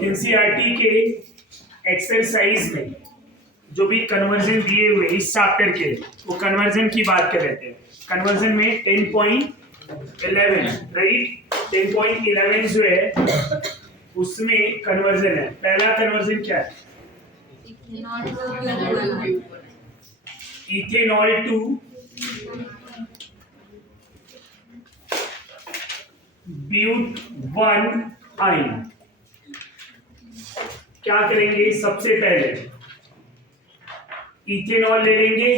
NCERT के exercise में जो भी कन्वर्जन दिए हुए इस चैप्टर के, वो कन्वर्जन की बात कर रहे थे। कन्वर्जन में 10.11 राइट, 10.11 जो है उसमें कन्वर्जन है। पहला कन्वर्जन क्या है? Ethanol to ब्यूट one yne. क्या करेंगे? सबसे पहले इथेनॉल ले लेंगे,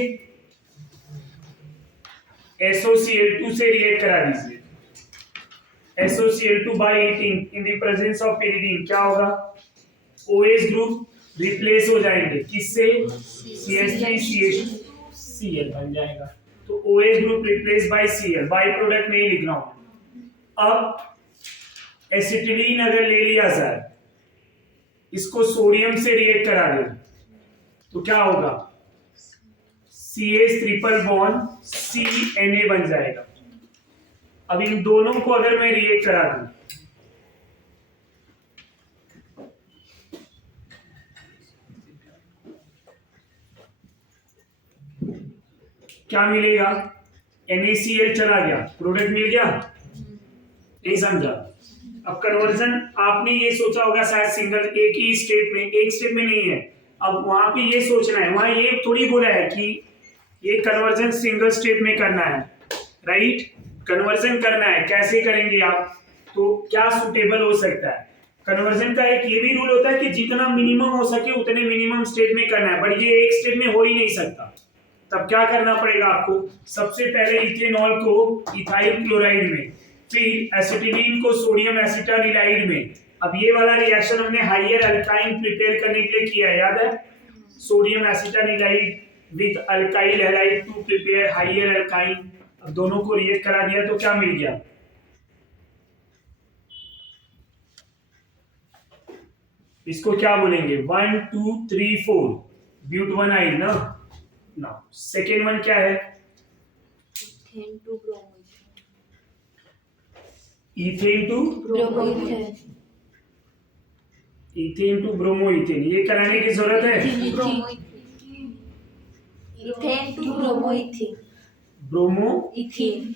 SOCl2 से रिएक्ट करा दीजिए। SOCl2 by heating in the presence of pyridine क्या होगा? OH ग्रुप रिप्लेस हो जाएंगे किससे? CH3CH2Cl बन जाएगा। तो OH group replace by Cl, by product नहीं लिखना होगा। अब एसिटिलीन अगर ले लिया जाए, इसको सोडियम से रिएक्ट करा दे तो क्या होगा? CH ट्रिपल बॉन्ड CNA बन जाएगा। अब इन दोनों को अगर मैं रिएक्ट करा दूं, क्या मिलेगा? NaCl चला गया, प्रोडक्ट मिल गया। नहीं समझा? अब कन्वर्जन आपने ये सोचा होगा शायद सिंगल एक ही स्टेप में, एक स्टेप में नहीं है। अब वहां पे ये सोचना है, वहां ये थोड़ी बोला है कि ये कन्वर्जन सिंगल स्टेप में करना है, राइट? कन्वर्जन करना है, कैसे करेंगे आप? तो क्या सुटेबल हो सकता है? कन्वर्जन का एक ये भी रूल होता है कि जितना मिनिमम हो सके उतने मिनिमम स्टेप में करना है, बट ये एक स्टेप में हो ही नहीं सकता। तब क्या करना पड़ेगा आपको? सबसे पहले इथेनॉल को इथाइल क्लोराइड में, फिर एसिटिलीन को सोडियम एसिटाइलाइड में। अब ये वाला रिएक्शन हमने हाइयर अल्काइन प्रिपेयर करने के लिए किया है, याद है? Sodium acetylide with alkyl halide to prepare higher alkyne. अब दोनों को रिएक्ट करा दिया तो क्या मिल गया? इसको क्या बोलेंगे? 1 2 3 4 ब्यूट वन आइन ना। नाउ सेकेंड वन क्या है? Ethane to bromoethane. Ethane to bromoethane, ये कराने की जरूरत है? Ethane to bromoethane. Bromoethane,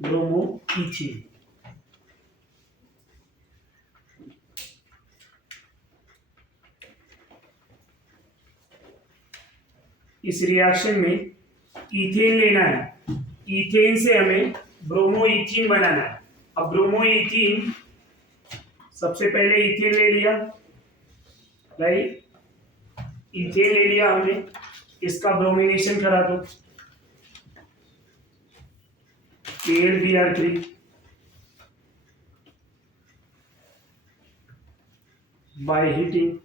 bromoethane. इस रिएक्शन में इथेन लेना है, इथेन से हमें ब्रोमोइथीन बनाना है। अब ब्रोमोइथीन, सबसे पहले इथेन ले लिया, राइट? इथेन ले लिया हमने, इसका ब्रोमिनेशन करा दो, AlBr3 बाय हीटिंग।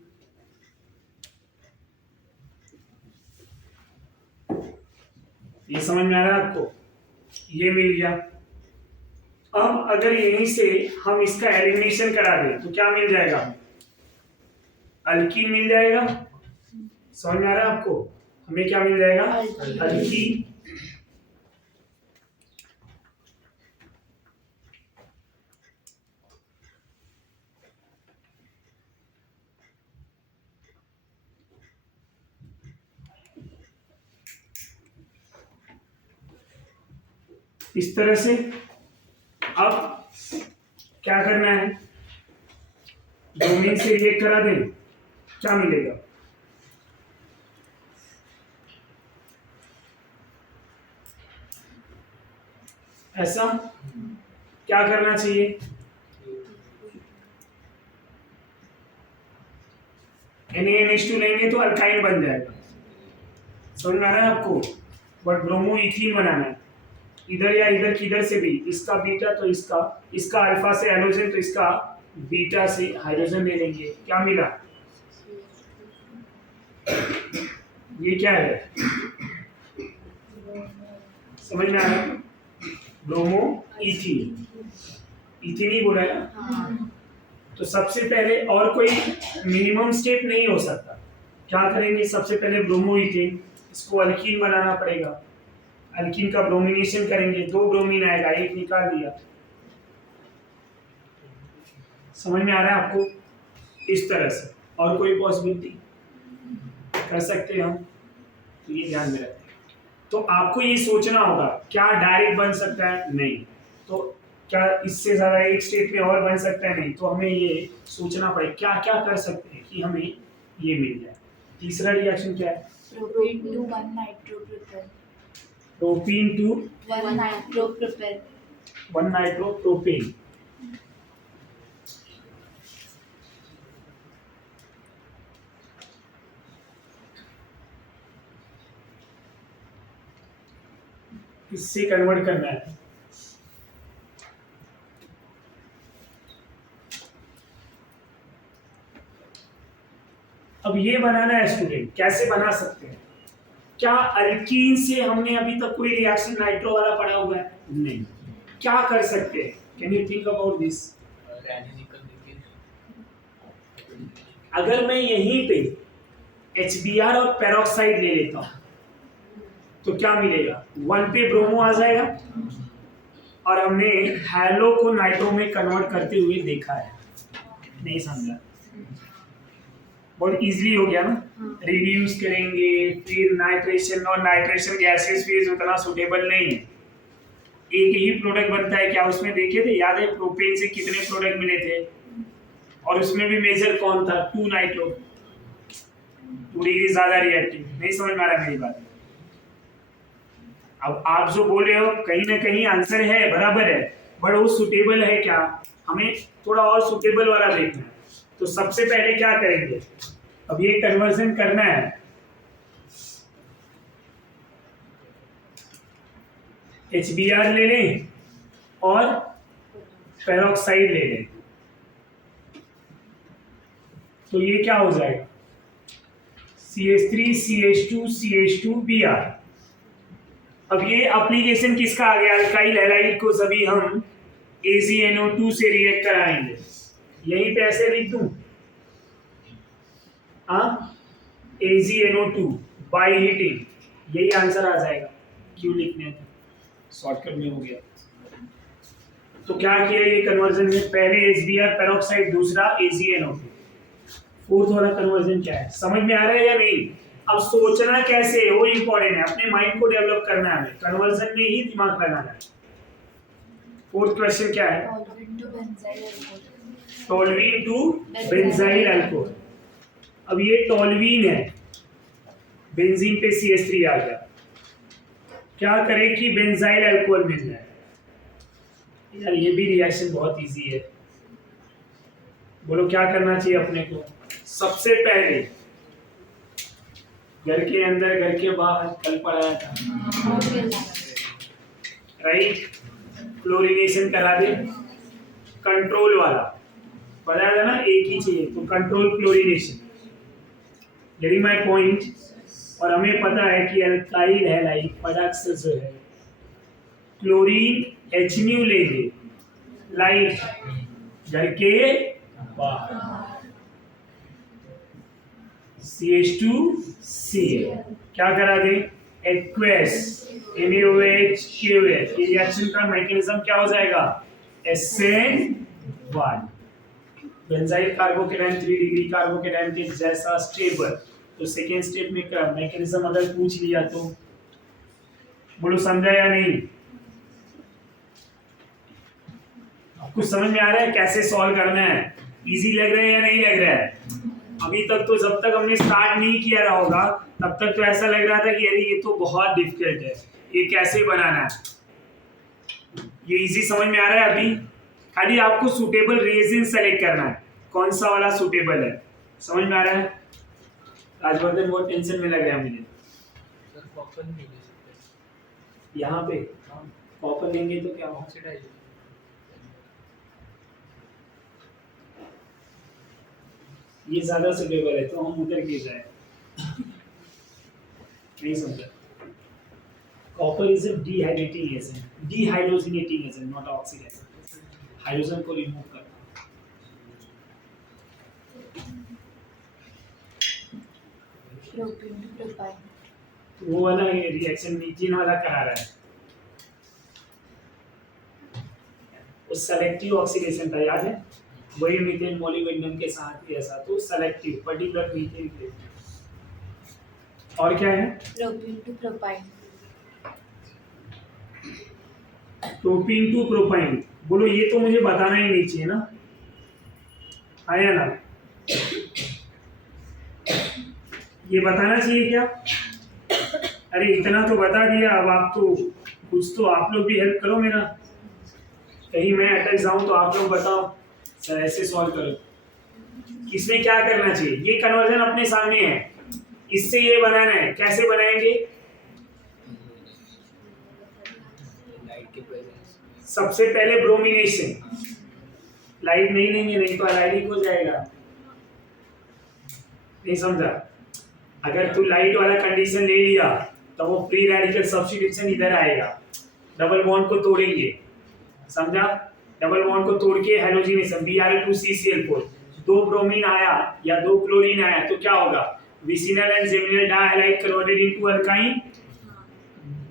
ये समझ में आ रहा है आपको? ये मिल गया। अब अगर यहीं से हम इसका एलिमिनेशन करा दें तो क्या मिल जाएगा? अल्कीन मिल जाएगा। समझ में आ रहा है आपको? हमें क्या मिल जाएगा? अल्कीन। इस तरह से अब क्या करना है? ब्रोमीन से रिएक्ट करा दें, क्या मिलेगा? ऐसा क्या करना चाहिए? NaNH2 लेंगे तो अल्काइन बन जाएगा। समझ में आ रहा है आपको? बट ब्रोमोइथीन बनाना है, इधर या इधर किधर से भी, इसका बीटा तो इसका अल्फा से हाइड्रोजन तो इसका बीटा से हाइड्रोजन ले लेंगे। क्या मिला? ये क्या है? समझ में आ रहा है? ब्रोमोइथीन, इथीन ही बोला है ना? तो सबसे पहले और कोई मिनिमम स्टेप नहीं हो सकता। क्या करेंगे? सबसे पहले ब्रोमोइथीन, इसको अल्कीन बनाना पड़ेगा। अल्कीन का ब्रोमिनेशन करेंगे, 2 ब्रोमीन आएगा, एक निकाल दिया। समझ में आ रहा है आपको? इस तरह से और कोई पॉसिबिलिटी कर सकते हैं हम, तो ये ध्यान में रखें। तो आपको ये सोचना होगा क्या डायरेक्ट बन सकता है, नहीं, तो क्या इससे ज्यादा एक स्टेट में और बन सकता है, नहीं, तो हमें ये सोचना पड़े क्या क्या कर सकते हैं कि हमें ये मिल जाए। तीसरा रिएक्शन क्या है? Propene to 1 nitropropane. Propene to 1 nitropropane. 1 nitropropane. इससे कन्वर्ट करना है। अब ये बनाना है स्टूडेंट, कैसे बना सकते हैं? क्या अल्कीन से हमने अभी तक कोई रिएक्शन नाइट्रो वाला पढ़ा हुआ है? नहीं। क्या कर सकते हैं? Can you think about this? अगर मैं यहीं पे HBr और पेरोक्साइड ले लेता हूं तो क्या मिलेगा? 1 पे ब्रोमो आ जाएगा और हमने हैलो को नाइट्रो में कन्वर्ट करते हुए देखा है। नहीं समझा? बहुत इजीली हो गया ना? रिड्यूस करेंगे, फिर नाइट्रेशन, और नाइट्रेशन गैसेस फेज उतना सुटेबल नहीं है। एक ही प्रोडक्ट बनता है, क्या उसमें देखे थे? याद है प्रोपेन से कितने प्रोडक्ट मिले थे? और उसमें भी मेजर कौन था? 2 नाइट्रो, 2 डिग्री ज्यादा रिएक्टिव। नहीं समझ में आ रहा मेरी बात? अब आप जो बोल रहे हो कहीं ना कहीं आंसर है, बराबर है, बट वो सुटेबल है क्या? हमें थोड़ा और सुटेबल वाला देखना है। तो सबसे पहले क्या करेंगे? अब ये कन्वर्जन करना है, HBr ले लें और पेरोक्साइड ले लें, तो ये क्या हो जाएगा? CH3 CH2 CH2Br। अब ये एप्लीकेशन किसका आ गया? अल्काइल हैलाइड को सभी हम AgNO2 से रिएक्ट कराएंगे। यहीं पे ऐसे लिख दूं, AgNO2 बाय हीटिंग, यही आंसर आ जाएगा। क्यों लिखने हैं? शॉर्टकट में हो गया। तो क्या किया ये कन्वर्जन में? पहले HBr पेरोक्साइड, दूसरा AgNO2। फोर्थ वाला कन्वर्जन क्या है? समझ में आ रहा है या नहीं? अब सोचना कैसे है वो इंपॉर्टेंट है, अपने माइंड को डेवलप करना है हमें, कन्वर्जन में ही दिमाग लगाना है। फोर्थ क्वेश्चन क्या है? Toluene to benzyl alcohol. अब ये टोल्यूइन है, बेंजीन पे CH3 आ गया, क्या करें कि बेंजाइल अल्कोहल मिल जाए? यार ये भी रिएक्शन बहुत इजी है। बोलो क्या करना चाहिए अपने को? सबसे पहले घर के अंदर घर के बाहर कल पढ़ाया था, राइट? क्लोरीनेशन करा दे, कंट्रोल वाला बताया था ना, एक ही चाहिए, तो control chlorination, getting my point. और हमें पता है कि अल्काइल हैलाइड प्रोडक्ट्स जो है, क्लोरीन HNu लेंगे, लाइट घर के बाहर, CH2Cl, क्या करा दे? एक्वेस, NaOH रिएक्शन का मैकेनिज्म क्या हो जाएगा? SN1, benzyl carbocation 3 degree carbocation के जैसा स्टेबल। तो सेकेंड स्टेप में क्या मैकेनिज्म अगर पूछ लिया तो बोलो समझा या नहीं? आपको समझ में आ रहा है कैसे सॉल्व करना है? इजी लग रहा है या नहीं लग रहा है? अभी तक तो जब तक हमने स्टार्ट नहीं किया रहा होगा तब तक तो ऐसा लग रहा था कि अरे ये तो बहुत डिफिकल्ट है, ये कैसे बनाना है। ये इजी समझ में आ रहा है अभी? खाली आपको सुटेबल रेजिन सेलेक्ट करना है, कौन सा वाला सुटेबल है। समझ में आ रहा है? राजवर्धन बहुत टेंशन में लग रहा है मुझे। सर कॉपर नहीं ले सकते यहाँ पे कॉपर लेंगे तो क्या होगा? ऑक्सीडाइज। ये ज्यादा सुटेबल है तो हम उधर के जाए। नहीं समझा? Copper is a dehydrating agent, dehydrogenating agent, not oxidiser. Hydrogen को रिमूव करता Propene to propine. तो वो वाला रिएक्शन मीथेन वाला करा रहा है, वो सेलेक्टिव ऑक्सीडेशन था, याद है? वही मीथेन मोलिब्डेनम के साथ ही ऐसा, तो सेलेक्टिव पर्टिकुलर मीथेन के। और क्या है? Propene to propine. Propene to propyne, बोलो ये तो मुझे बताना ही नहीं चाहिए ना, आया ना? ये बताना चाहिए क्या? अरे इतना तो बता दिया, अब आप तो कुछ तो आप लोग भी हेल्प करो मेरा, कहीं मैं अटक जाऊं तो आप लोग बताओ सर ऐसे सॉल्व करो। इसमें क्या करना चाहिए? ये कन्वर्जन अपने सामने है, इससे ये बनाना है, कैसे बनाएंगे? लाइट के प्रेजेंस सबसे पहले ब्रोमिनेशन, लाइट नहीं लेंगे नहीं तो अलाइडिक हो जाएगा, नहीं समझा? अगर तू लाइट वाला कंडीशन ले लिया तो वो फ्री रेडिकल सब्स्टिट्यूशन इधर आएगा, डबल बॉन्ड को तोड़ेंगे, समझा? डबल बॉन्ड को तोड़ के हैलोजिनेशन Br2CCl4, दो ब्रोमीन आया या दो क्लोरीन आया तो क्या होगा? Vicinal and geminal dihalide converted into alkyne,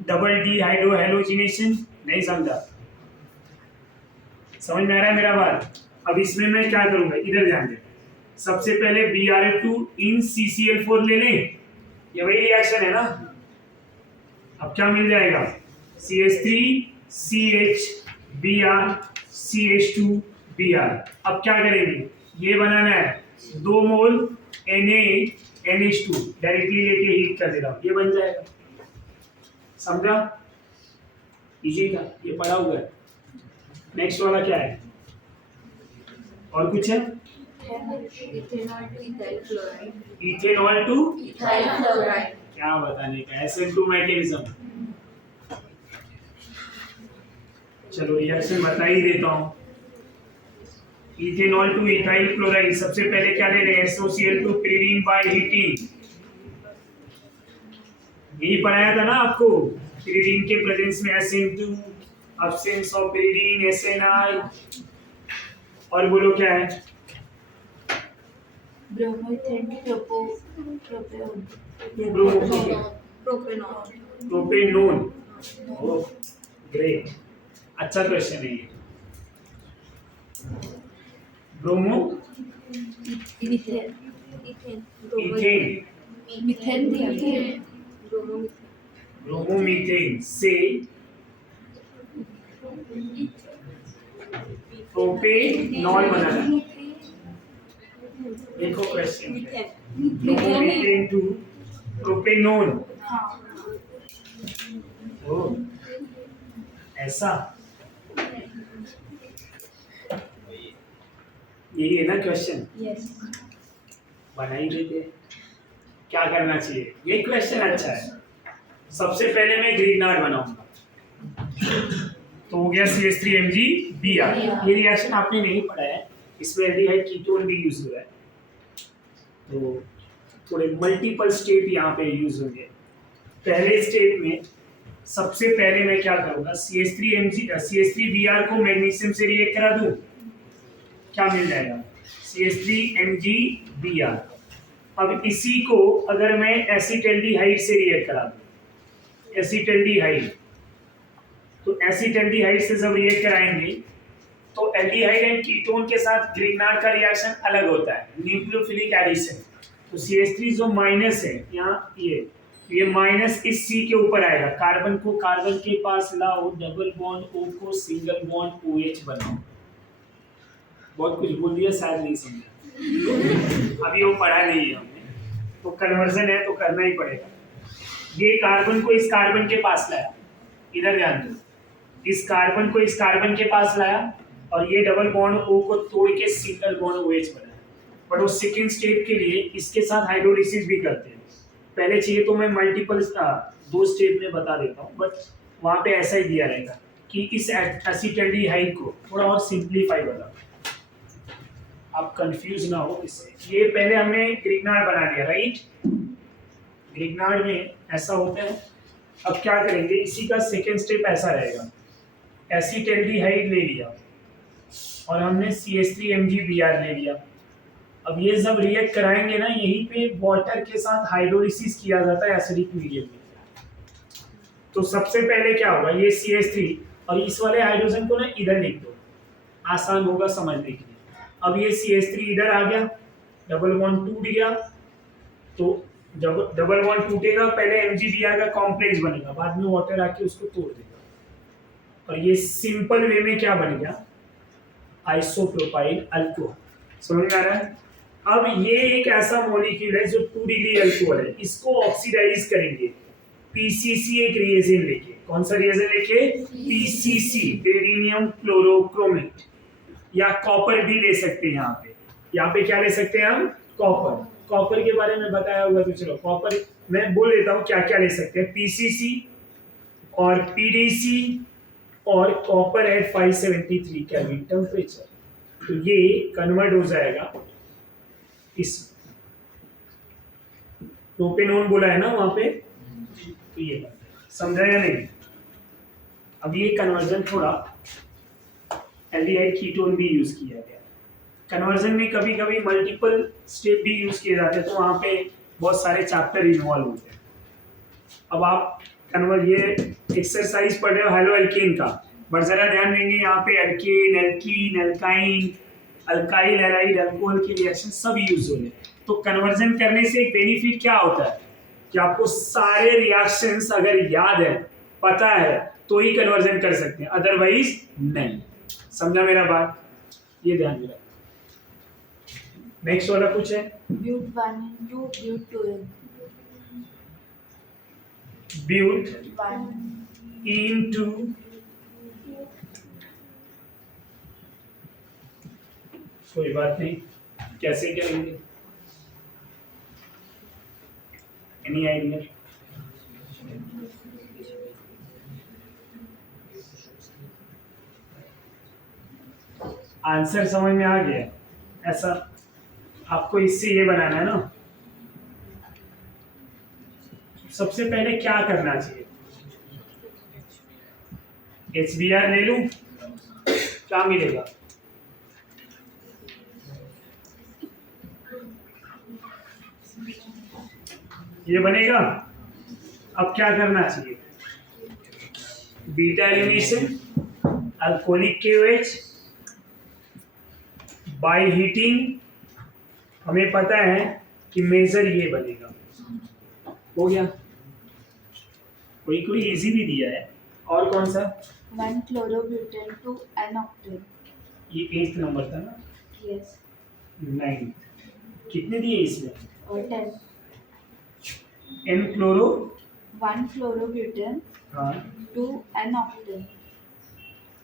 double dehydrohalogenation, नहीं समझा? समझ में आ रहा है मेरा बात? अब इसमें मैं क्या करूंगा, इधर ध्यान दे, सबसे पहले Br2 इन CCl4 ले लें, ये वही रिएक्शन है ना? अब क्या मिल जाएगा? CH3 CH Br CH2 Br। अब क्या करेंगे? ये बनाना है 2 मोल NaNH2, डायरेक्टली लेके हीट कर दे रहा हूं, ये बन जाएगा, समझा? इजी था, ये पढ़ा हुआ है। नेक्स्ट वाला क्या है? और कुछ है? Ethanol to ethyl chloride. Ethanol to, Ethyl chloride. क्या बताने का, SN2 मैकेनिज्म। चलो रिएक्शन बता ही देता हूं। इथेनॉल टू इथाइल क्लोराइड, सबसे पहले क्या ले रहे हैं? SOCl2 pyridine बाय हीटिंग, यही पढ़ाया था ना आपको, pyridine के प्रेजेंस में SN2, absence of pyridine SNI, और बोलो क्या है? Bromoethane to propanone. Propanol propanone, oh great, अच्छा क्वेश्चन है ये। Bromo Methane. Ethane, Methane. Bromomethane से प्रोपेनॉल बनाना। देखो क्वेश्चन, ब्रोमोमीथेन टू प्रोपेनोन, हाँ. ओह ऐसा, यही है ना क्वेश्चन? Yes. बना ही देते हैं। क्या करना चाहिए? ये क्वेश्चन अच्छा है। सबसे पहले मैं ग्रीगनार्ड बनाऊंगा, तो हो गया CH3MgBr। ये रिएक्शन आपने नहीं पढ़ा है, इसमें एल्डिहाइड कीटोन भी यूज हुआ है, तो थोड़े मल्टीपल स्टेप यहाँ पे यूज होंगे। पहले स्टेप में सबसे पहले मैं क्या करूंगा, CH3Br को मैग्नीशियम से रिएक्ट करा दूं, क्या मिल जाएगा? CH3MgBr। अब इसी को अगर मैं एसिटल्डिहाइड से रिएक्ट करा दूं, एसिटल्डिहाइड, तो एसिटल्डिहाइड से जब रिएक्ट कराएंगे तो एल्डिहाइड एंड कीटोन के साथ ग्रिग्नार्ड का रिएक्शन अलग होता है, न्यूक्लियोफिलिक एडिशन। तो CH3 जो माइनस है यहाँ, ये माइनस इस C के ऊपर आएगा, कार्बन को कार्बन के पास लाओ, डबल बॉन्ड O को सिंगल बॉन्ड OH बनाओ। बहुत कुछ बोल दिया, शायद नहीं समझा, अभी वो पढ़ा नहीं है हमने, तो कन्वर्जन है तो करना ही पड़ेगा। ये कार्बन को इस कार्बन के पास लाया, इधर ध्यान दो, इस कार्बन को इस कार्बन के पास लाया, और ये डबल बॉन्ड O को तोड़ के सिंगल बॉन्ड OH बनाया। बट वो सेकेंड स्टेप के लिए इसके साथ हाइड्रोलिसिस भी करते हैं। पहले चाहिए तो मैं मल्टीपल 2 स्टेप में बता देता हूँ, बट वहाँ पे ऐसा ही दिया रहेगा कि इस एसिटल्डिहाइड को थोड़ा और सिंप्लीफाई बता, आप कंफ्यूज ना हो इससे। ये पहले हमने ग्रिग्नार्ड बना दिया, राइट? ग्रिग्नार्ड में ऐसा होता है। अब क्या करेंगे, इसी का सेकेंड स्टेप ऐसा रहेगा, एसिटल्डिहाइड ले लिया और हमने CH3MgBr ले लिया। अब ये जब रिएक्ट कराएंगे ना, यहीं पे वाटर के साथ हाइड्रोलिसिस किया जाता है एसिडिक मीडियम में, तो सबसे पहले क्या होगा, ये CH3 और इस वाले हाइड्रोजन को ना इधर लिख दो, आसान होगा समझने के लिए। अब ये CH3 इधर आ गया, डबल बॉन्ड टूट गया, तो जब डबल बॉन्ड टूटेगा पहले MgBr का कॉम्प्लेक्स बनेगा, बाद में वाटर आके उसको तोड़ देगा और ये सिंपल वे में क्या बन गया, आइसोप्रोपाइल अल्कोहल। समझ में आ रहा है? अब ये एक ऐसा मॉलिक्यूल है जो 2 डिग्री अल्कोहल है, इसको ऑक्सीडाइज करेंगे PCC एक रिएजेंट लेके। कौन सा रिएजेंट लेके? PCC, पेरिनियम क्लोरोक्रोमेट, या कॉपर भी ले सकते हैं यहाँ पे क्या ले सकते हैं हम? कॉपर। कॉपर के बारे में बताया हुआ, तो चलो कॉपर मैं बोल देता हूँ क्या क्या ले सकते हैं। PCC और PDC और कॉपर एट 573 केल्विन टेम्परेचर, तो ये कन्वर्ट हो जाएगा इस प्रोपेनॉन बोला है ना वहां पे, तो ये समझा या नहीं? अब ये कन्वर्जन थोड़ा एल्डिहाइड कीटोन भी यूज किया गया। कन्वर्जन में कभी कभी मल्टीपल स्टेप भी यूज किए जाते हैं, तो वहां पे बहुत सारे चैप्टर इन्वॉल्व होते हैं। अब आप कन्वर्ट ये एक्सरसाइज पढ़ रहे हो हेलो एल्केन का, बट जरा ध्यान देंगे यहाँ पे alkane, alkene, alkyne, alkyl halide, alcohol के रिएक्शन सब यूज हो रहे हैं। तो कन्वर्जन करने से एक बेनिफिट क्या होता है कि आपको सारे रिएक्शंस अगर याद है, पता है, तो ही कन्वर्जन कर सकते हैं, अदरवाइज नहीं। समझा मेरा बात? ये ध्यान में रखो। नेक्स्ट वाला कुछ है? ब्यूट 1 into ब्यूट 2 ब्यूट 1 इनटू कोई बात नहीं, कैसे करेंगे? Any idea? आंसर समझ में आ गया? ऐसा आपको इससे ये बनाना है ना। सबसे पहले क्या करना चाहिए? HBr ले लूं, क्या मिलेगा? ये बनेगा। अब क्या करना चाहिए? Beta elimination, alcoholic KOH by heating, हमें पता है कि मेजर ये बनेगा। हो गया? कोई इजी भी दिया है। और कौन सा? 1 chlorobutane 2 n-octane। ये 8th नंबर था ना? Yes 9। कितने दिए इसमें? और 10। N क्लोरो, 1 chlorobutane हाँ 2 n-octane।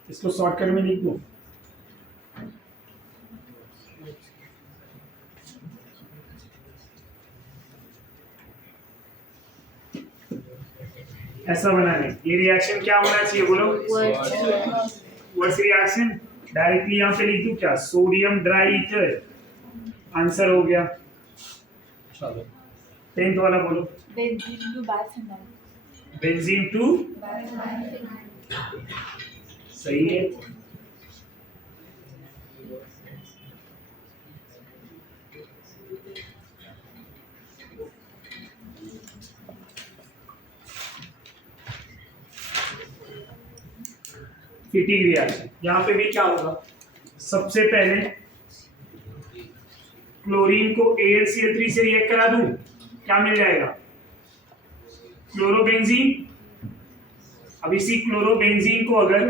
इसको शॉर्टकट में लिख दो। ऐसा बनाने, ये रिएक्शन क्या होना चाहिए बोलो? Words reaction. डायरेक्टली यहाँ पे लिख दूं क्या? Sodium dry ether. आंसर हो गया। चलो 10th वाला बोलो। Benzene to bisphenol। Benzene to, सही है। फिटिंग रिएक्शन, यहाँ पे भी क्या होगा? सबसे पहले क्लोरीन को AlCl3 से रिएक्ट करा दूं, क्या मिल जाएगा? क्लोरोबेंजीन। अब इसी क्लोरोबेंजीन को अगर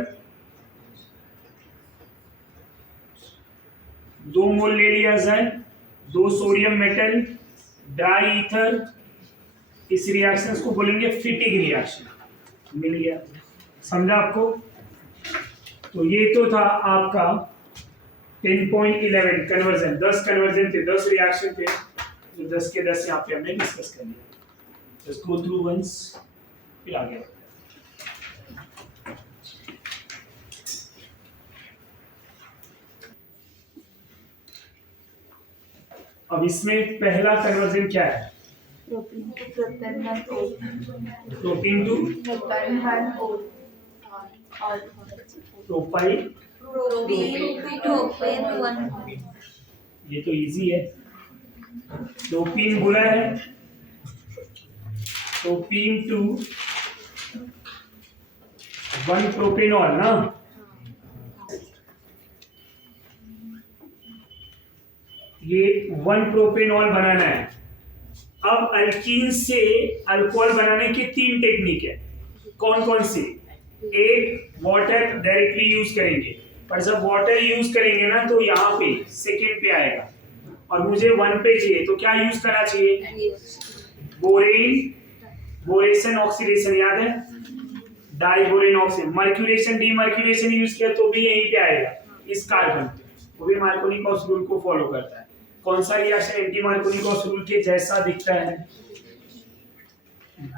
2 मोल ले लिया जाए, 2 सोडियम मेटल डाई ईथर, इस रिएक्शन को बोलेंगे फिटिंग रिएक्शन। मिल गया? समझा आपको? तो ये तो था आपका 10.11 कन्वर्जन। 10 कन्वर्जन थे, 10 रिएक्शन थे, तो 10 के 10 यहाँ पे हमने डिस्कस कर लिया। जस्ट गो थ्रू वंस, फिर आ गया। अब इसमें पहला कन्वर्जन क्या है? Propene to propanol। Propene to Propanol। और प्रोपाइल। Propene to propane 1। ये तो इजी है। प्रोपीन बोला है, प्रोपीन टू 1 प्रोपेनॉल ना, ये 1 प्रोपेनॉल बनाना है। अब अल्कीन से अल्कोहल बनाने की 3 टेक्निक है। कौन कौन सी? एक, वाटर डायरेक्टली यूज करेंगे, पर जब वाटर यूज करेंगे ना तो यहाँ पे सेकेंड पे आएगा और मुझे 1 पे चाहिए, तो क्या यूज करना चाहिए? बोरेन, बोरेशन ऑक्सीडेशन याद है, diborane oxidation. Mercuration demercuration use किया तो भी यहीं पे आएगा, इस कार्बन पे, वो भी मार्कोनिकॉस रूल को फॉलो करता है। कौन सा रिएक्शन एंटी मार्कोनिकॉस रूल के जैसा दिखता है?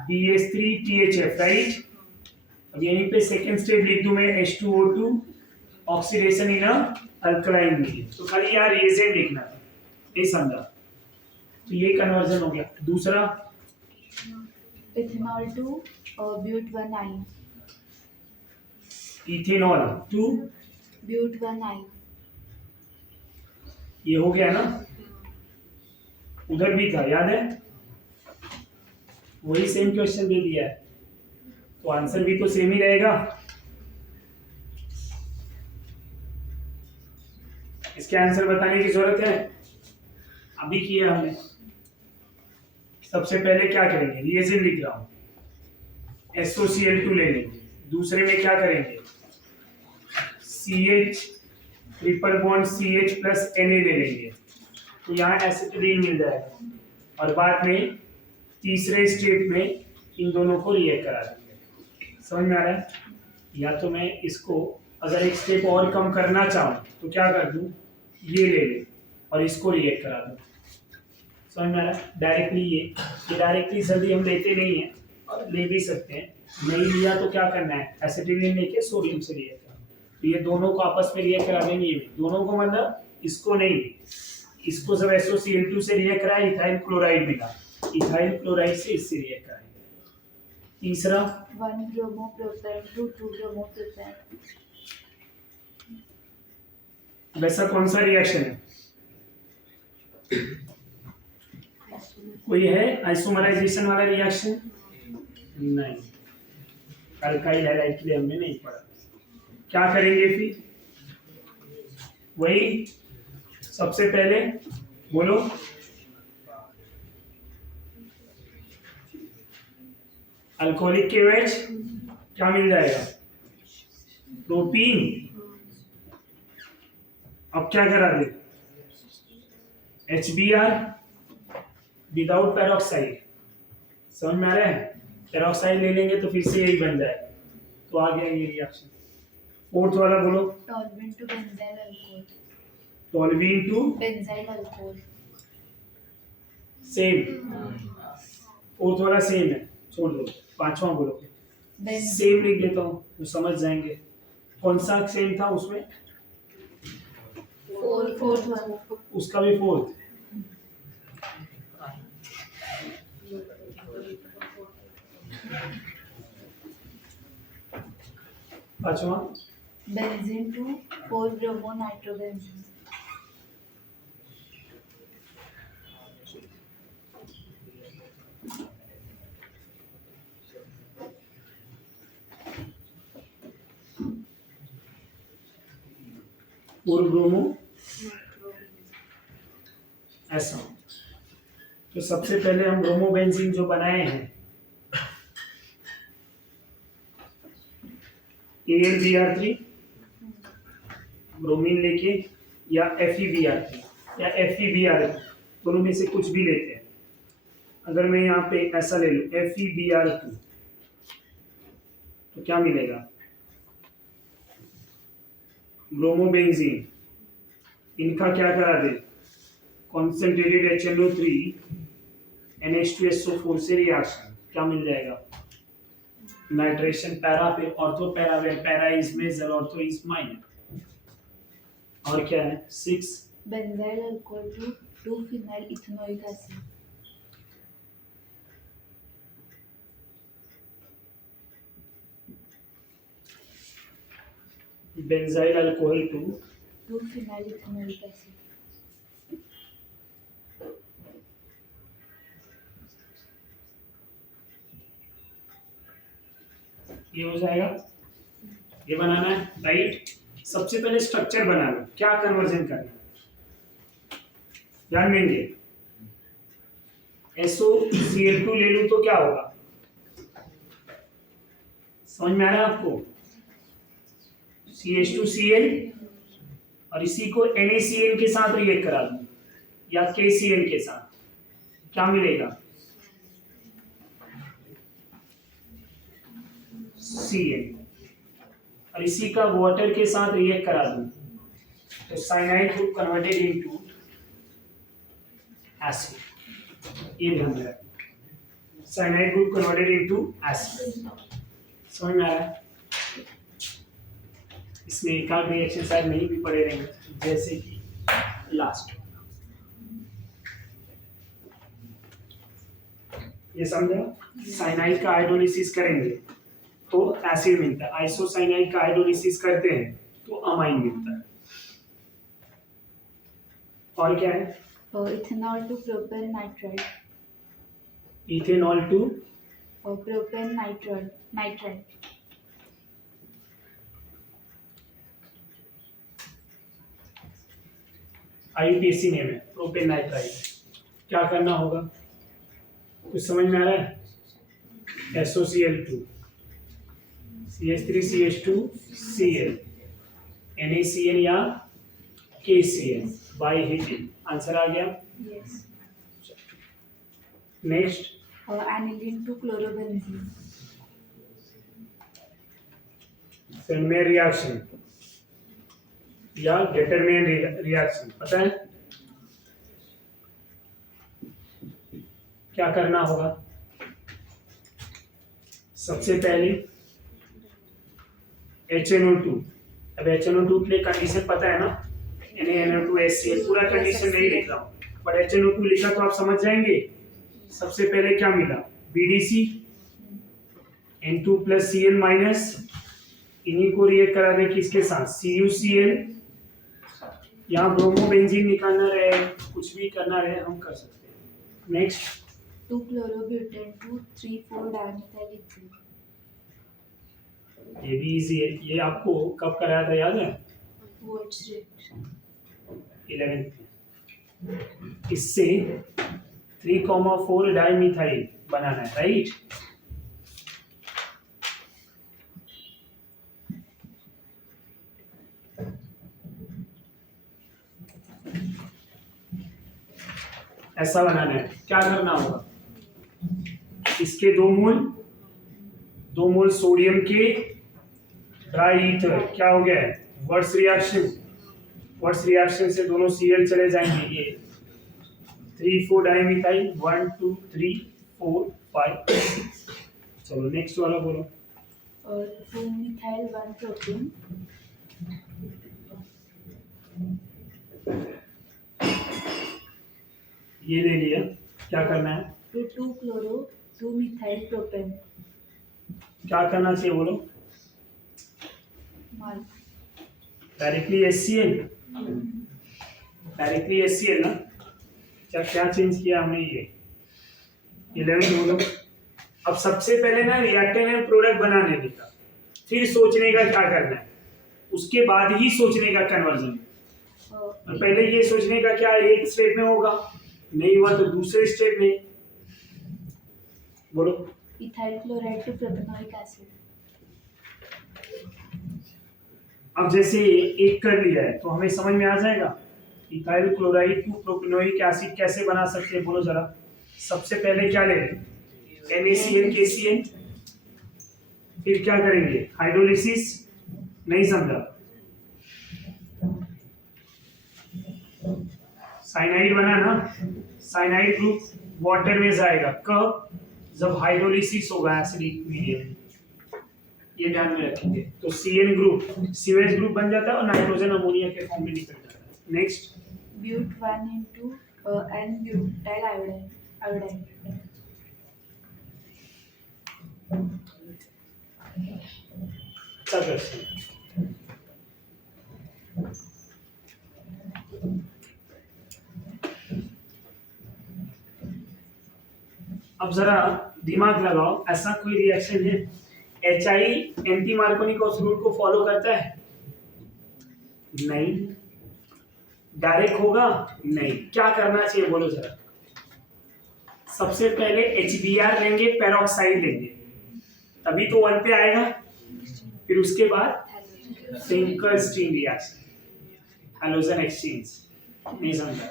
BH3THF, right. अब यहीं पे सेकेंड स्टेप लिख दूं मैं, H2O2 oxidation in alkaline medium. तो खाली यार रिएजेंट लिखना था, ये समझा? तो ये कन्वर्जन हो गया। दूसरा इथेनॉल टू ब्यूट 1 आइन, इथेनॉल टू, ब्यूट 1 आइन। ये हो गया ना, उधर भी था याद है, वही सेम क्वेश्चन दे दिया है, तो आंसर भी तो सेम ही रहेगा। इसके आंसर बताने की जरूरत है? अभी किया हमने। सबसे पहले क्या करेंगे? रिएजेंट लिख रहा हूं, SOCl2 ले लेंगे। दूसरे में क्या करेंगे? CH triple bond CH plus Na ले लेंगे, तो यहाँ एसिटिलीन मिल जाएगा। और बाद में तीसरे स्टेप में इन दोनों को रिएक्ट करा देंगे। समझ में आ रहा है? या तो मैं इसको अगर एक स्टेप और कम करना चाहूँ तो क्या कर दूँ, ये ले ले और इसको रिएक्ट करा दूँ। समझ में आ रहा है? डायरेक्टली ये डायरेक्टली जल्दी हम लेते नहीं हैं, और ले भी सकते हैं। नहीं लिया तो क्या करना है, एसिटिलीन लेके सोडियम से रिएक्ट करना। तो ये दोनों को आपस में रिएक्ट करा देंगे, ये दोनों को, मतलब इसको नहीं, इसको जब SOCl2 से रिएक्ट कराए इथाइल क्लोराइड मिला, इथाइल क्लोराइड से इससे रिएक्ट कराएंगे। तीसरा 1 bromo propane two 2 bromo propane. वैसा कौन सा रिएक्शन है? कोई है आइसोमराइजेशन वाला रिएक्शन? नहीं, अल्काइल हैलाइड के लिए हमने नहीं पढ़ा। क्या करेंगे फिर? वही सबसे पहले बोलो, अल्कोहलिक KOH क्या मिल जाएगा? प्रोपीन। अब क्या करा दे? HBr without peroxide. समझ में आ रहा है? पेरोक्साइड ले लेंगे तो फिर से यही बन जाएगा, तो आ गया ये रिएक्शन। फोर्थ वाला बोलो, toluene to benzyl alcohol, toluene to benzyl alcohol. Same, fourth वाला सेम है, छोड़ दो। पांचवा बोलो, सेम लिख देता हूँ तो समझ जाएंगे। कौन सा सेम था उसमें? फोर्थ वाला, उसका भी फोर्थ। पांचवा बेंजीन टू 4 ब्रोमो नाइट्रोबेंजीन। और ब्रोमो ऐसा। तो सबसे पहले हम ब्रोमोबेंजीन जो बनाए हैं, AlBr3 ब्रोमीन लेके, या FeBr3 या FeBr, दोनों में से कुछ भी लेते हैं। अगर मैं यहाँ पे ऐसा ले लूँ FeBr2, तो क्या मिलेगा? ब्रोमोबेंजीन। इनका क्या करा दे? कॉन्सेंट्रेटेड HNO3 NH2SO4 से रिएक्शन, क्या मिल जाएगा? नाइट्रेशन। पैरा पे ortho para, para is major, ortho is minor. और क्या है? 6 benzyl alcohol to 2 phenyl ethanoic acid. Benzyl alcohol to 2 phenyl ethanoic acid. ये हो जाएगा। ये बनाना है, राइट। सबसे पहले स्ट्रक्चर बना लो, क्या कन्वर्जन करना है ध्यान देंगे। SOCl2 ले लूं तो क्या होगा, समझ में आ रहा है आपको? CH2Cl और इसी को NaCl के साथ रिएक्ट करा दूं या KCl के साथ, क्या मिलेगा? Cl। और इसी का वाटर के साथ रिएक्ट करा दूं तो cyanide group converted into acid. ये ध्यान रखना, cyanide group converted into acid. समझ में आ रहा है? इसमें एक आध रिएक्शन शायद नहीं भी पड़े रहेंगे, जैसे कि लास्ट। ये समझा? साइनाइड का हाइड्रोलिसिस करेंगे तो एसिड मिलता है, आइसोसाइनाइड का हाइड्रोलिसिस करते हैं तो अमाइन मिलता है। और क्या है? Ethanol to propane nitride. Ethanol to propane nitride. IUPAC name है, प्रोपेन नाइट्राइड। क्या करना होगा, कुछ समझ में आ रहा है? SOCl2 CH3CH2Cl NaCl या KCl बाय हीटिंग। आंसर आ गया। Yes. Next, aniline to chlorobenzene. Sandmeyer reaction या डेटरमिनेंट रिएक्शन, पता है क्या करना होगा? सबसे पहले HNO2। अब HNO2 के लिए कंडीशन पता है ना, NaNO2HCl। पूरा कंडीशन नहीं लिख रहा हूँ, बट HNO2 लिखा तो आप समझ जाएंगे। सबसे पहले क्या मिला, BDC N2 + Cl-, इन्हीं को रिएक्ट करा दे किसके साथ, CuCl। यहाँ ब्रोमोबेंजीन निकालना रहे, कुछ भी करना रहे हम कर सकते हैं। Next, 2-chlorobutan to 3,4-dimethyl ethene। ये भी इजी है, ये आपको कब कराया था याद है? What's reaction? 11th। इससे 3,4 डाइमिथाइल बनाना है, राइट। ऐसा बनाना है, क्या करना होगा, इसके 2 मोल सोडियम के ड्राई ईथर, क्या हो गया है, वर्स रिएक्शन से दोनों Cl चले जाएंगे। ये 3,4 डाइमिथाइल, 1 2 3 4 5। चलो नेक्स्ट वाला बोलो। 2-methyl 1-propene। ये ले लिया, क्या करना है, to 2-chloro 2-methyl propane। क्या करना चाहिए बोलो, मार्क। डायरेक्टली HCl ना, क्या चेंज किया हमने, ये 11 बोलो। अब सबसे पहले ना रिएक्टेंट एंड प्रोडक्ट बनाने देगा, फिर सोचने का क्या करना है, उसके बाद ही सोचने का कन्वर्जन। और पहले ये सोचने का क्या एक स्टेप में होगा, नहीं हुआ तो दूसरे स्टेप में बोलो। Ethyl chloride to propanoic acid. अब जैसे एक कर लिया है तो हमें समझ में आ जाएगा ethyl chloride to propanoic acid कैसे बना सकते हैं, बोलो जरा। सबसे पहले क्या ले लें, NaCl KCl, फिर क्या करेंगे, हाइड्रोलिसिस, नहीं समझा, साइनाइड बना ना, साइनाइड ग्रुप वाटर में जाएगा कब, जब हाइड्रोलिसिस होगा एसिडिक मीडियम में, ये ध्यान में रखेंगे। तो Cn ग्रुप सीवेज ग्रुप बन जाता है और नाइट्रोजन अमोनिया के फॉर्म में निकल जाता है। Next, but 1 into N-butyl iodine। अच्छा क्वेश्चन। अब जरा दिमाग लगाओ, ऐसा कोई रिएक्शन है HI एंटी मार्कोनिकोस रूल को फॉलो करता है? नहीं। डायरेक्ट होगा? नहीं। क्या करना चाहिए बोलो जरा। सबसे पहले HBr लेंगे, पेरोक्साइड लेंगे, तभी तो 1 पे आएगा। फिर उसके बाद फिंकरस्टीन रिएक्शन, हैलोजन एक्सचेंज। नहीं समझा?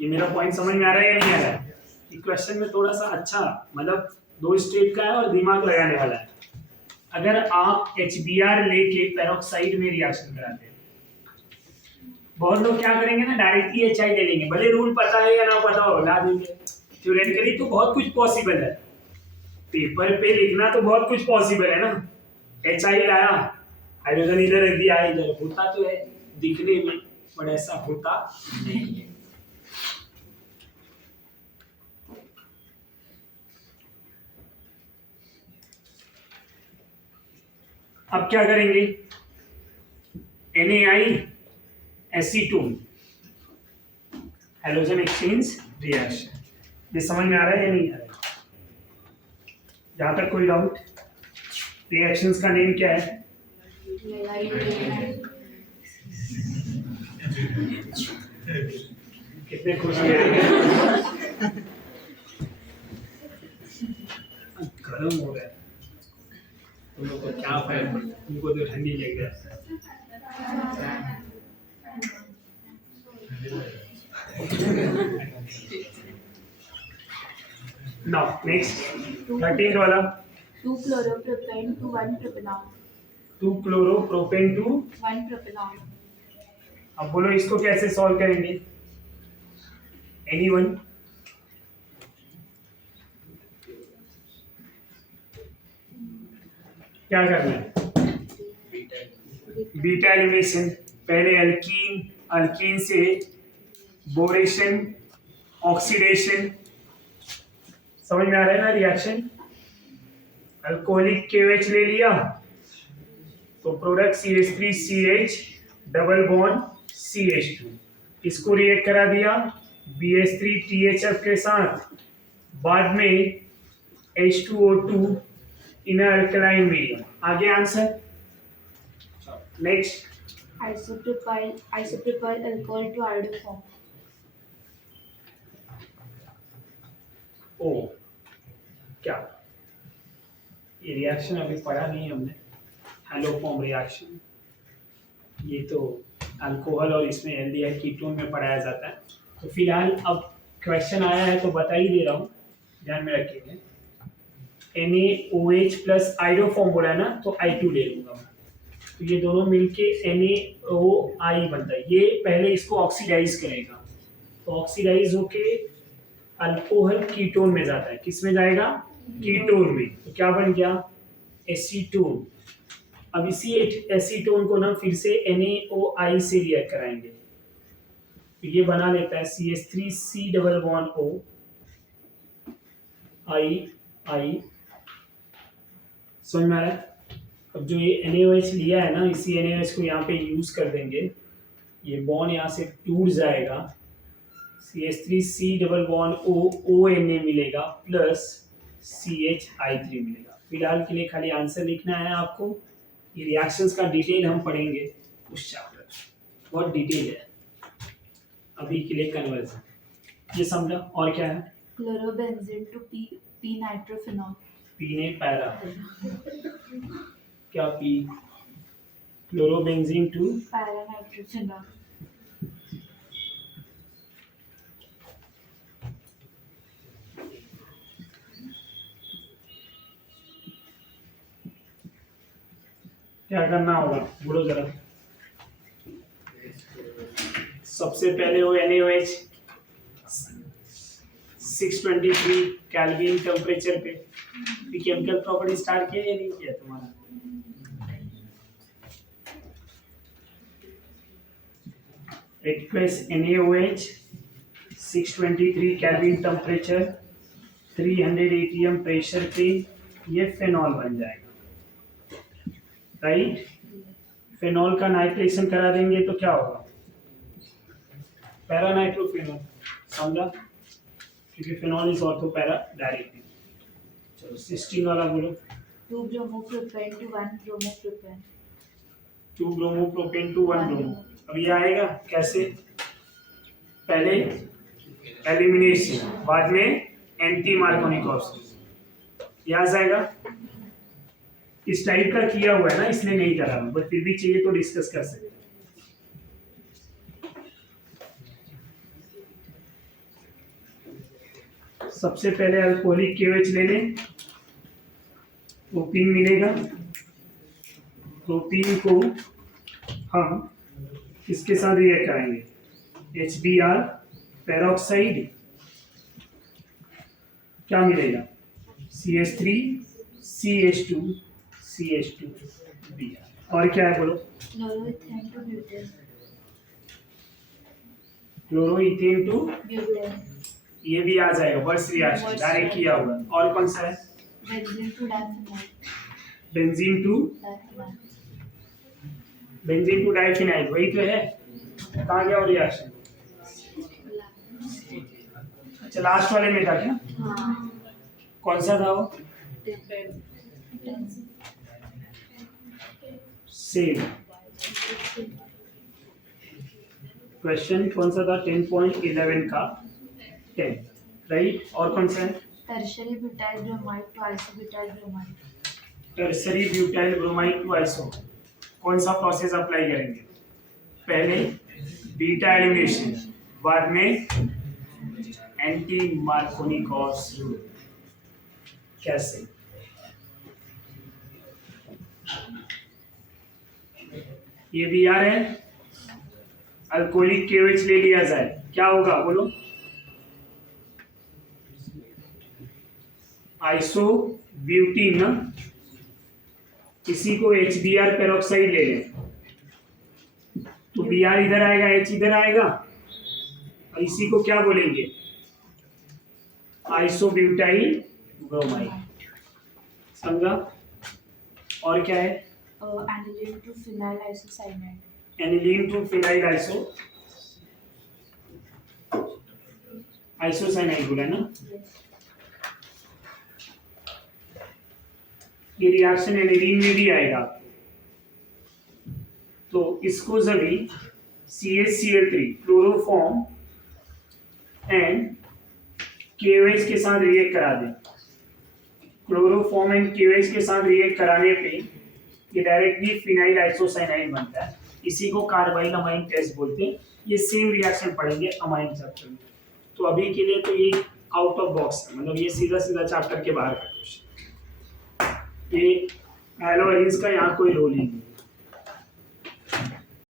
ये मेरा पॉइंट समझ में आ रहा है या नहीं आ रहा है? ये क्वेश्चन में थोड़ा सा अच्छा मतलब 2 स्टेप का है और दिमाग लगाने वाला है। अगर आप HBr लेके पेरोक्साइड में रिएक्शन कराते हैं, बहुत लोग क्या करेंगे ना, डायरेक्टली HI ले लेंगे, भले रूल पता है या ना पता हो, ला देंगे। थ्योरेटिकली तो बहुत कुछ पॉसिबल है, पेपर पे लिखना तो बहुत कुछ पॉसिबल है ना। HI लाया, हाइड्रोजन इधर रख दिया, इधर होता तो है दिखने में, बट ऐसा होता नहीं है। अब क्या करेंगे, NaI acetone, halogen exchange reaction. ये समझ में आ रहा है या नहीं आ रहा है? जहां तक कोई डाउट? रिएक्शंस का नेम क्या है? कितने खुश हैं? गर्म हो गया, तुम लोग को क्या फर्क पड़ता है, तुमको तो ठंडी लग गया। Now next 13th वाला 2-chloropropane to 1-propanol. 2-chloropropane to 1-propanol. अब बोलो इसको कैसे सॉल्व करेंगे? Anyone? क्या करना है? Beta elimination. पहले अल्कीन से बोरेशन, ऑक्सीडेशन। समझ में आ रहा है ना रिएक्शन? अल्कोहलिक KOH ले लिया तो product CH3CH double bond CH2, इसको रिएक्ट करा दिया BH3THF के साथ, बाद में H2O2 इन अल्कलाइन मीडियम। आगे answer. Next Isopropyl alcohol to iodoform. ओ क्या ये रिएक्शन अभी पढ़ा नहीं हमने, हैलोफॉर्म रिएक्शन। ये तो अल्कोहल और इसमें एल्डिहाइड कीटोन में पढ़ाया जाता है। तो फिलहाल अब क्वेश्चन आया है तो बता ही दे रहा हूँ, ध्यान में रखेंगे। NaOH प्लस आइडोफॉर्म बोला है ना, तो I2 ले लूंगा मैं, तो ये दोनों मिलके NaOI बनता है। ये पहले इसको ऑक्सीडाइज करेगा, तो ऑक्सीडाइज होके अल्कोहल कीटोन में जाता है। किस में जाएगा? कीटोन में। तो क्या बन गया? एसीटोन। अब इसी एसीटोन को ना फिर से NaOI से रिएक्ट कराएंगे, तो ये बना लेता है CH3C double bond O I। समझ में आ रहा है? अब जो ये NaOH लिया है ना, इसी NaOH को यहाँ पे यूज कर देंगे, ये बॉन्ड यहाँ से टूट जाएगा, CH3C डबल बॉन्ड ONA मिलेगा प्लस CHI3 मिलेगा। फिलहाल के लिए खाली आंसर लिखना है आपको। ये रिएक्शंस का डिटेल हम पढ़ेंगे उस चैप्टर, बहुत डिटेल है। अभी के लिए कन्वर्जन ये समझा। और क्या है? Chlorobenzene to p-nitrophenol. पी ने पैरा, क्या पी? Chlorobenzene to Para-nitrophenol. क्या करना होगा बोलो जरा। सबसे पहले हो NaOH 623 केल्विन टेम्परेचर पे केमिकल प्रॉपर्टी स्टार्ट किया या नहीं किया तुम्हारा? Aqueous NaOH 623 kelvin temperature 300 ATM pressure पे ये फेनॉल बन जाएगा, राइट? फेनॉल का नाइट्रेशन करा देंगे तो क्या होगा? पैरानाइट्रोफेनॉल। समझा? क्योंकि phenol is ortho para directly. चलो 16 वाला बोलो। 2 bromopropane to 1 bromopropane. 2 bromopropane to 1 bromo. अब ये आएगा कैसे? पहले एलिमिनेशन, बाद में एंटी मार्कोनी ऑक्सीजन। ये आ जाएगा। इस टाइप का किया हुआ है ना, इसने नहीं करा, बट फिर भी चाहिए तो डिस्कस कर सकते हैं। सबसे पहले अल्कोहलिक केवेच ले लें, प्रोपीन मिलेगा। प्रोपीन को हम किसके साथ रिएक्ट कराएंगे? HBr पेरोक्साइड, क्या मिलेगा? CH3 CH2 CH2 Br। और क्या है बोलो? Chloroethane to butane. Chloroethane to, Butane. ये भी आ जाएगा, बर्स रिएक्शन डायरेक्ट किया हुआ है। और कौन सा है? Benzene to diphenyl. Benzene to, Diphenyl. Benzene to diphenyl, वही तो है। कहाँ गया वो रिएक्शन? अच्छा, लास्ट वाले में था क्या? हाँ. कौन सा था वो? सेम क्वेश्चन कौन सा था? 10.11 का 10, राइट। और कौन सा है? Tertiary butyl bromide to isobutyl bromide. Tertiary butyl bromide to iso. कौन सा प्रोसेस अप्लाई करेंगे? पहले बीटा एलिमिनेशन, बाद में एंटी मार्कोनिकॉस रूल। कैसे? ये भी यार है। अल्कोहलिक केवेच ले लिया जाए, क्या होगा बोलो? आइसो ब्यूटीन ना, इसी को HBr पेरोक्साइड ले लें, तो Br इधर आएगा, H इधर आएगा, और इसी को क्या बोलेंगे? Isobutyl bromide. समझा? और क्या है? Aniline to phenyl isocyanide. Aniline to phenyl isocyanide बोला ना। Yes. ये रिएक्शन एनिलीन में भी आएगा, तो इसको सभी CHCl3 क्लोरोफॉर्म एंड KOH के साथ रिएक्ट करा दें। क्लोरोफॉर्म एंड KOH के साथ रिएक्ट कराने पे ये डायरेक्टली फिनाइल आइसोसाइनाइड बनता है। इसी को कार्बाइल अमाइन टेस्ट बोलते हैं। ये सेम रिएक्शन पढ़ेंगे अमाइन चैप्टर में। तो अभी के लिए तो ये आउट ऑफ बॉक्स है, मतलब ये सीधा सीधा चैप्टर के बाहर का क्वेश्चन। ये एलोएरिन्स का यहाँ कोई रोल ही नहीं।